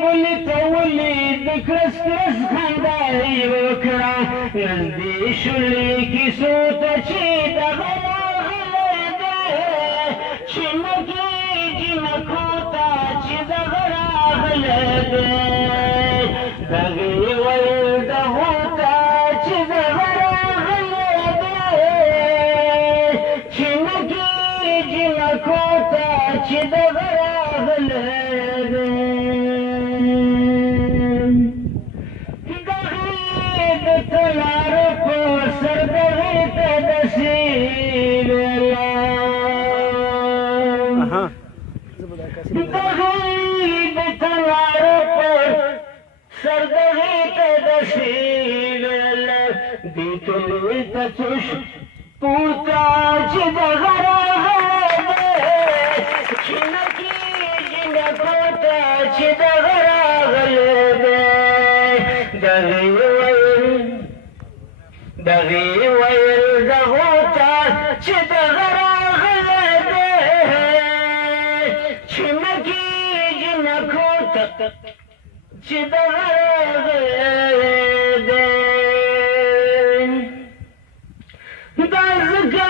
بولي ته ولید کرس کرس خندا یې وکړه نږدې شولې کیسو ته چې دغه راغلی دی چې نه کېږي نکو ته چې دغه راغلی دی دغې ویل دغو ته چې دغه راغلی دی چې نه کېږي نکو ته چې دغه راغلی دی تلار په سر دغې ته دسې ویله دغې د تلار په سر دغې ته دسې ویله دې تلې ته څه پوته چې دغه راغلی دی چې نه کېږي نکو ته چې دغه راغلی دی دغې دغې ویل دغو ته چې دغه راغلی دی چې نه کېږي نکو ته چې دغه راغلی دی دا ځکه